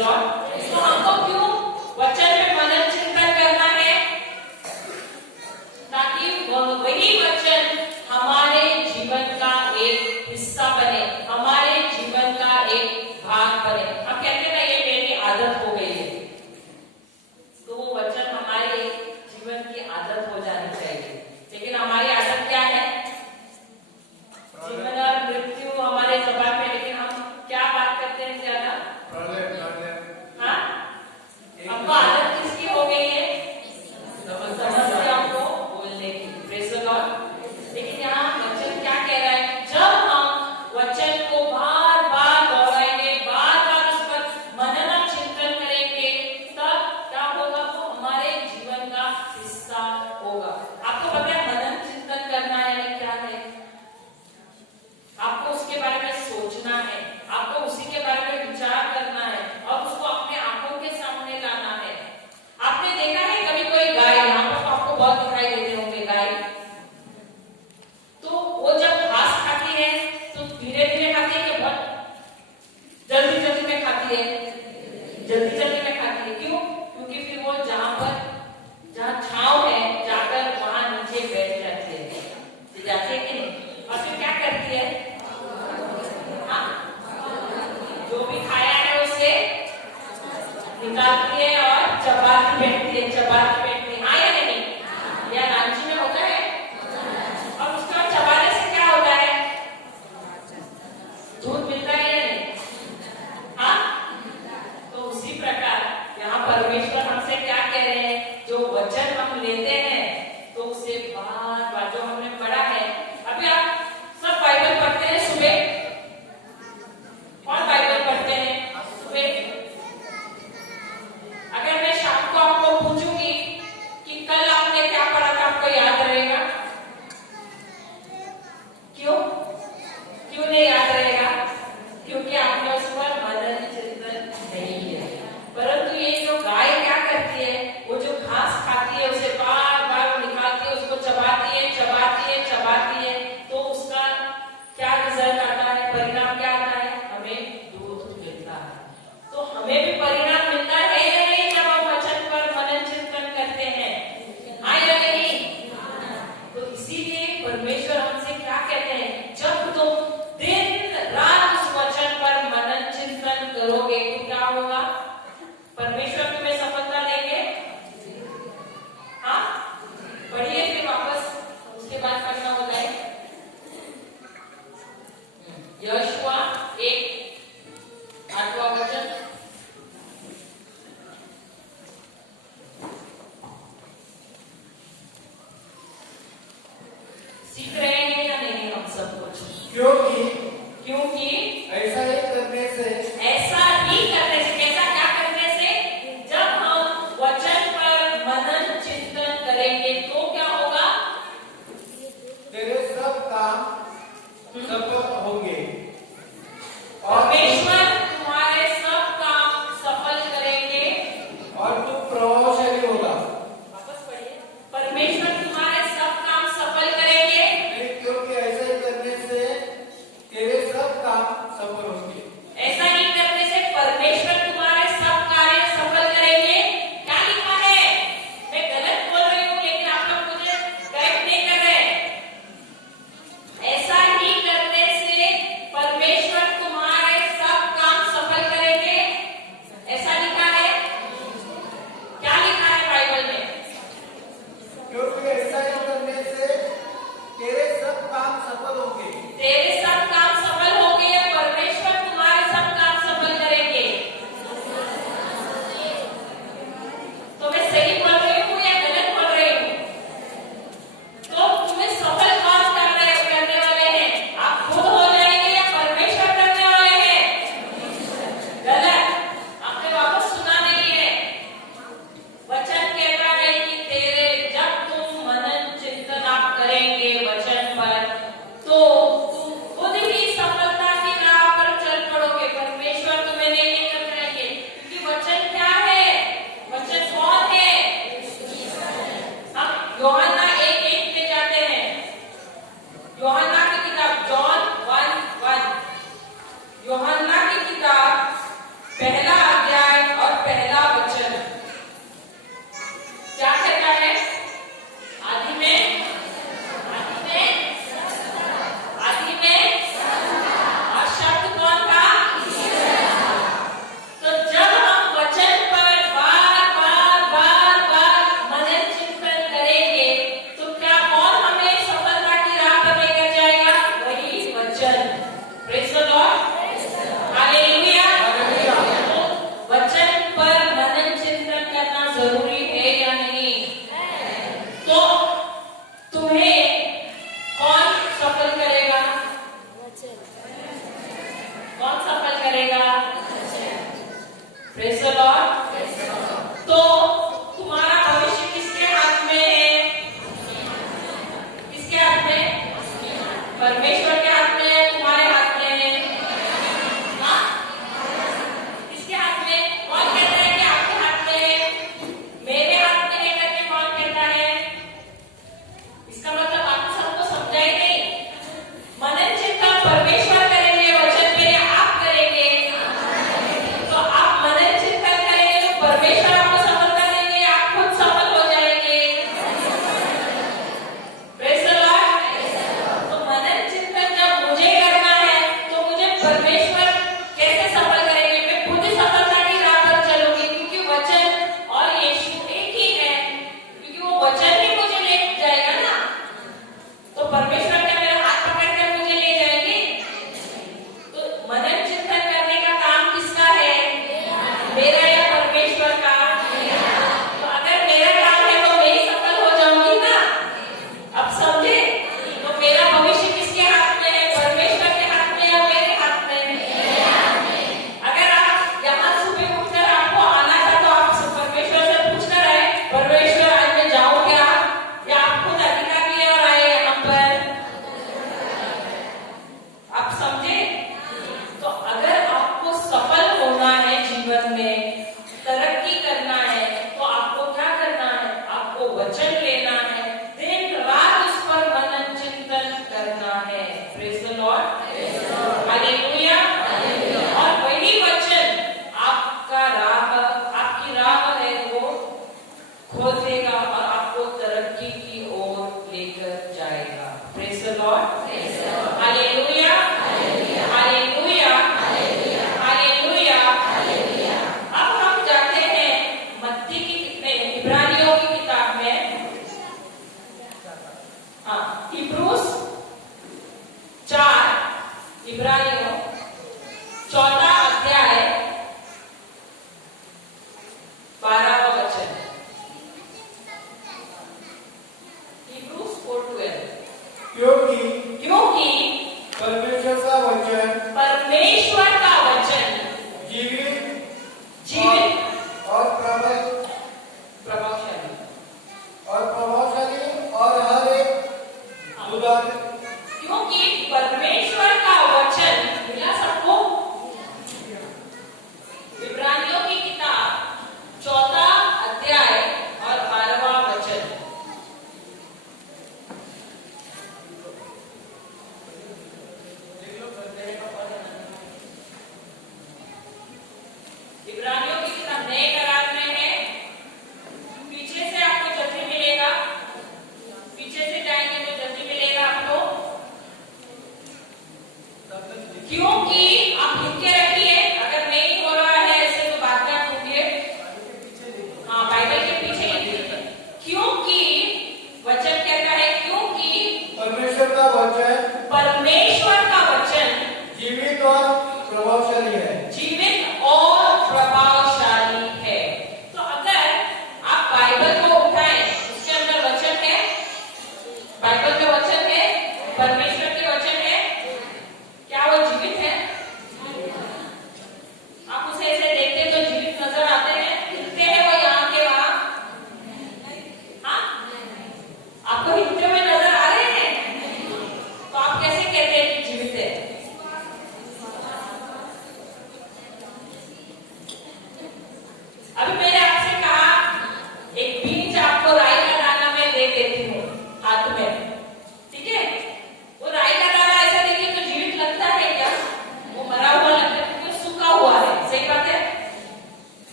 Lord. तो हमको क्यों वचन में मनन चिंतन करना है? ताकि वही वचन हमारे जीवन का एक हिस्सा बने, हमारे जीवन का एक भाग बने। हम कहते हैं ना ये मेरी आदत हो गई है, तो वो वचन हमारे जीवन की आदत हो जानी चाहिए। लेकिन हमारी आदत क्या है? जीवन और मृत्यु हमारे जबान में, लेकिन हम क्या बात करते हैं ज्यादा? हाँ, हमको आदत किसकी हो गई है? समस्या को बोलने की। Praise the Lord. लेकिन यहाँ वचन क्या कह रहा है? जब हम वचन को बार बार दोहराएंगे, बार बार उस पर मनन और चिंतन करेंगे, तब क्या होगा? वो हमारे जीवन का हिस्सा होगा। आपको पता है मनन चिंतन करना है क्या है? आपको उसके बारे में सोचना है, आपको उसी के बारे में विचार करना है और उसको अपने आंखों के सामने लाना है। आपने देखा है कभी कोई गाय, यहाँ पर तो आपको बहुत दिखाई देते होंगे गाय, तो वो जब घास खाती है तो धीरे धीरे खाती है कि बहुत जल्दी जल्दी में खाती है? जल्दी जल्दी में खाती है। क्यों? क्योंकि फिर वो जहाँ छांव है जाकर वहां नीचे बैठ जाती है, जाती है कि नहीं? और फिर क्या करती है? जो भी खाया है उसे निकालती है और चबाती बैठती है, चबाती बैठती है। हाँ या नहीं? या रांची में होता है? और उसके बाद चबाने से क्या होता है? दूध मिलता है या नहीं? हाँ, तो उसी प्रकार यहाँ परमेश्वर हमसे क्या कह रहे हैं? जो वचन हम लेते हैं तो उसे बार बार, जो हमने पढ़ा है, अभी आप सब बाइबल पढ़ते हैं सुबह? कौन बाइबल पढ़ते हैं सुबह? अगर मैं शाम को आपको पूछूंगी कि कल आपने क्या पढ़ा था, आपको याद रहेगा? क्यों? क्यों नहीं याद रहेगा? क्योंकि आपने उस पर मनन चिंतन नहीं किया। परंतु ये जो गाय क्या करती है, वो जो घास खाती है उसे बार प्रेज़ द लॉर्ड। तो तुम्हारा भविष्य किसके हाथ में है? किसके हाथ में? परमेश्वर के हाथ में है, तुम्हारे हाथ में है? हाँ? किसके हाथ में? कौन कहता है कि आपके हाथ में है? मेरे हाथ में है करके कौन कहता है? इसका मतलब आपको सबको समझा ही नहीं। मनन चिंतन परमेश्वर करेंगे, वचन मेरे आप करेंगे। तो आप मनन चिंतन करेंगे तो परमेश्वर आपको सफलता देंगे, आप खुद सफल हो जाएंगे। Praise the Lord. तो मनन चिंतन जब मुझे करना है तो मुझे परमेश्वर कैसे सफल करेंगे? मैं खुद ही सफलता की राह पर चलूंगी, क्योंकि वचन और यीशु एक ही है, क्योंकि वो वचन ही मुझे ले जाएगा ना। तो परमेश्वर क्या मेरा हाथ पकड़कर मुझे ले जाएंगे? तो मनन चिंतन करने का काम किसका है? मेरा या परमेश्वर का? तो अगर मेरा काम है तो मैं ही सफल हो जाऊंगी ना। अब समझे? तो मेरा भविष्य किसके हाथ में है? परमेश्वर के हाथ में या मेरे हाथ में? अगर आप यहाँ सुबह उठकर आपको आना था तो आप परमेश्वर से पूछकर आए, परमेश्वर आज मैं जाऊं क्या? या आप खुद अधिकारी है और आए यहाँ पर? आप समझे? तो अगर आपको सफल होना है जीवन में, तरक्की करनी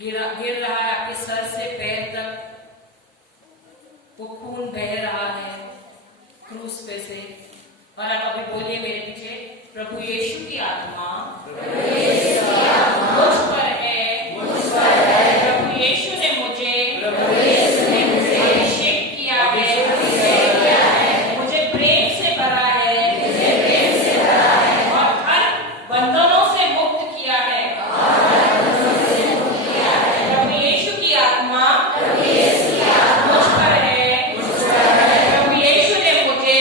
गिर रहा है आपके सर से पैर तक, वो खून बह रहा है क्रूस पे से, और आप अभी बोलिए मेरे पीछे, प्रभु यीशु की आत्मा मुझ पर है, प्रभु यीशु ने मुझे अभिषेक किया है, मुझे प्रेम से भरा है और हर बंधनों से मुक्त किया है। प्रभु यीशु की आत्मा मुझ पर है, प्रभु यीशु ने मुझे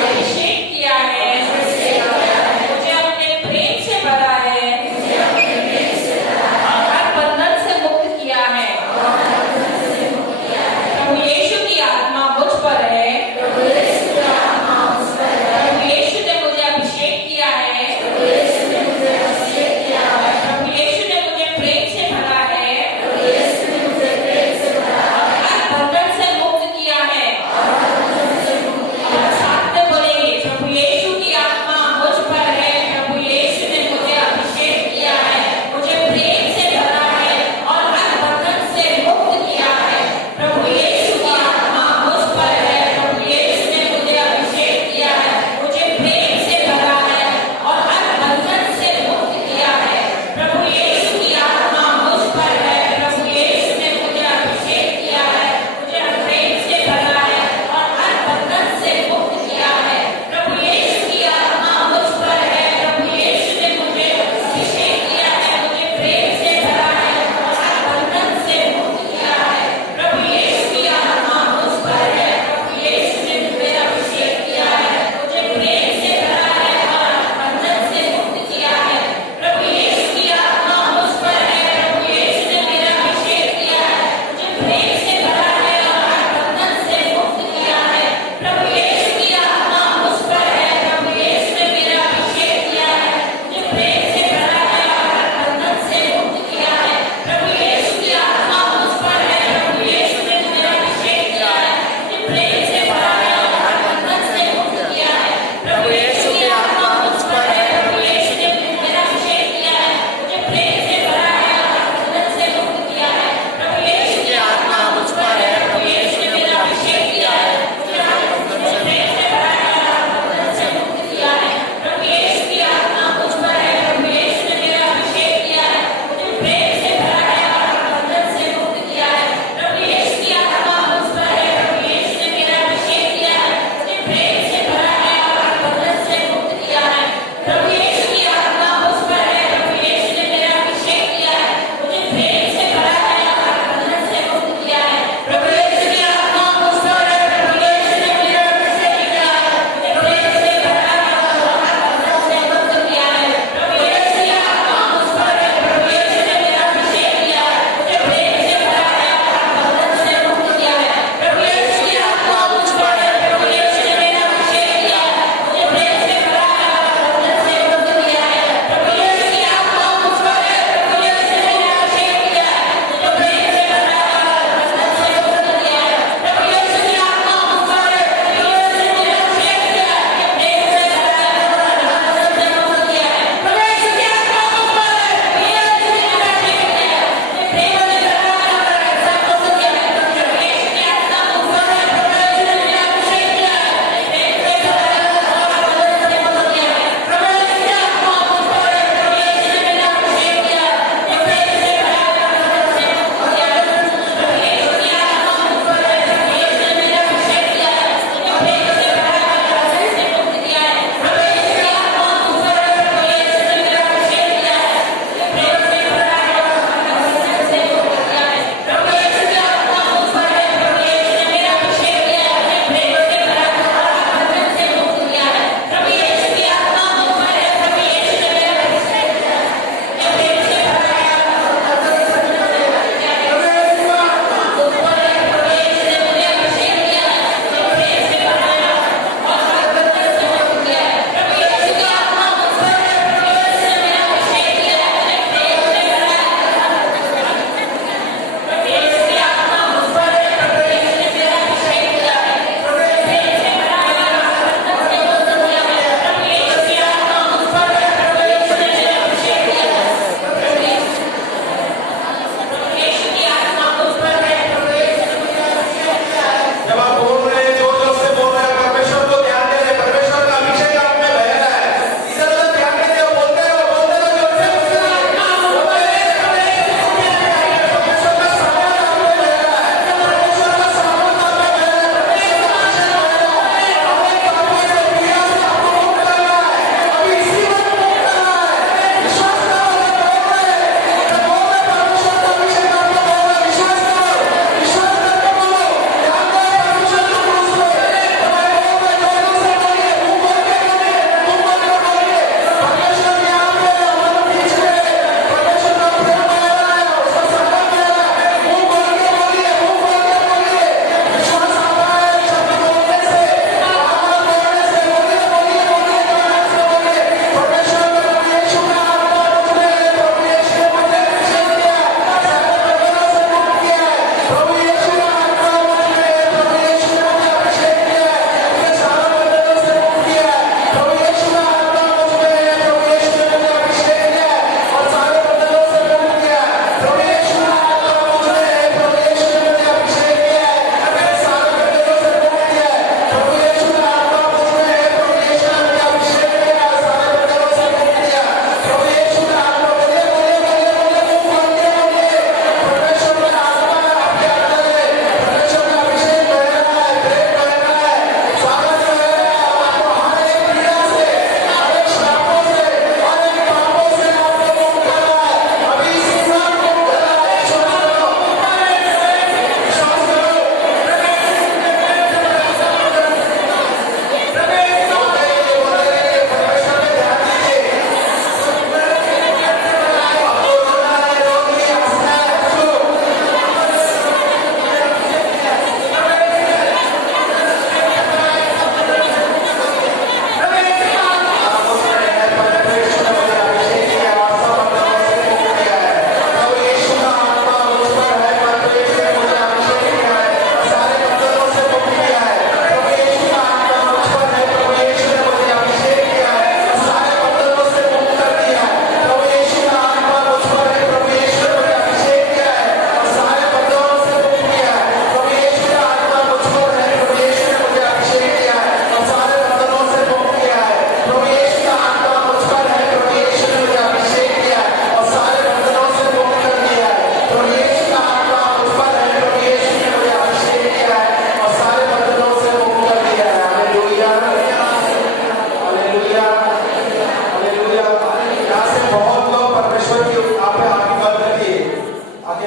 अभिषेक किया है, मुझे अपने प्रेम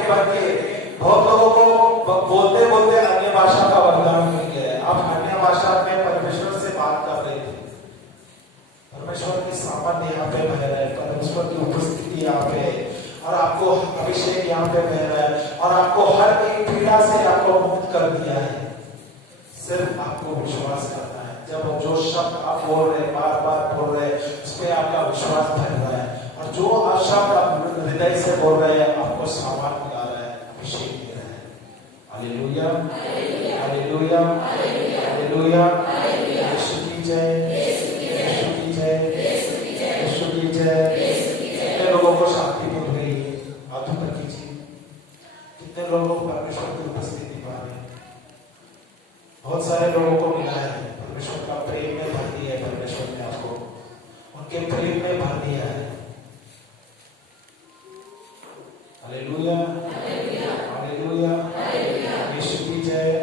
में भर के बहुत लोगों को बोलते बोलते अन्य भाषा का वरदान मिल गया है। आप अन्य भाषा में परमेश्वर से बात कर रहे थे, परमेश्वर की सामर्थ्य यहाँ पे बह रहा है, परमेश्वर की उपस्थिति यहाँ पे, और आपको अभिषेक यहाँ पे बह रहा है, और आपको हर एक पीड़ा से आपको मुक्त कर दिया है। सिर्फ आपको विश्वास करना है। जब जो शब्द आप बोल रहे, बार बार बोल रहे, उस पर आपका विश्वास फैल रहा है, और जो शब्द आप हृदय से बोल रहे हैं आपको सामर्थ्य मिला रहा है, अभिषेक दे रहा है। हालेलुया, हालेलुया, हालेलुया, यीशु की जय, यीशु की जय, यीशु की जय। कितने लोगों को शांति मिल रही है? हाथों तक कीजिए। कितने लोगों को परमेश्वर की उपस्थिति पा रहे हैं? बहुत सारे लोगों को मिला है। परमेश्वर का प्रेम में भर दिया है, परमेश्वर ने आपको उनके प्रेम में भर दिया है। Hallelujah, hallelujah, hallelujah.